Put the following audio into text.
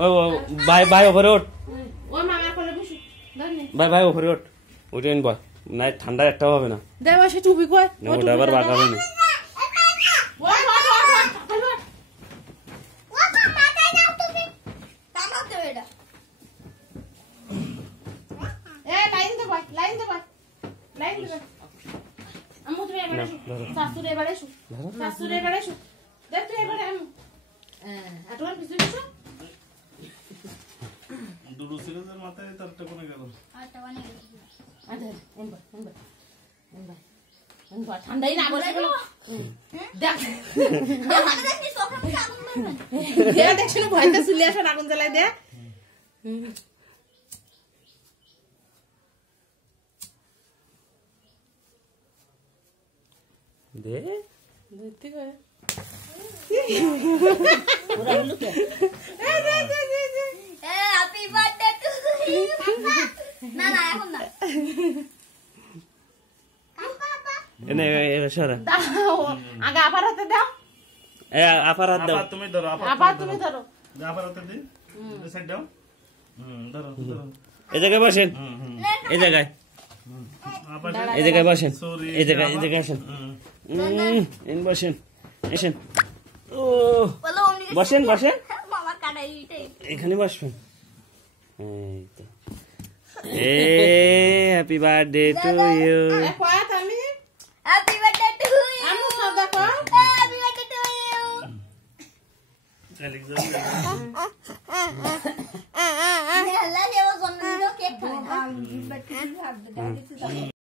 ও ভাই ভাই উপরে ওঠ ও মামা কোলে বসু ধরনি ভাই ভাই উপরে ওঠ উঠেন বল না ঠান্ডা একটাও হবে না দেবা সে টুপি কই ওটা আবার বাগাবে না শাশুড়ে বাড়ে শু দেখ তুই এবারে আমি আটওয়ান পিছু পিছু দুটো সিরিজের মাথায় তারটা কোনে গেল আটা বানে আদে এমবা ঠান্ডাই না বসে গেল দেখ দেখছিস ভয়তে চলে আসে আগুন জ্বালাই দে দে দেখতে করে ওরা হলো কে হ্যাপি বার্থডে টু ইউ না না এখন না এনে সরা আগে আবার হাতে দাও এ আপার হাত দাও আপা তুমি ধরো আবার তুমি ধরো আপার হাতে দি সাইড দাও ধরো ধরো এই জায়গায় বসেন এই জায়গায় আপা এই জায়গায় বসেন সরি এই জায়গায় আসেন এন বসেন এসেন ও বলো অমনি বসেন বসেন মামা কাটাই এটাই এখানে বসবেন এই তো এ হ্যাপি বার্থডে টু ইউ এ কত আমি হ্যাপি বার্থডে টু ইউ আমি সাদা কো happy birthday to you Alexander নেলা দেব জন্মদিন কেক খাবে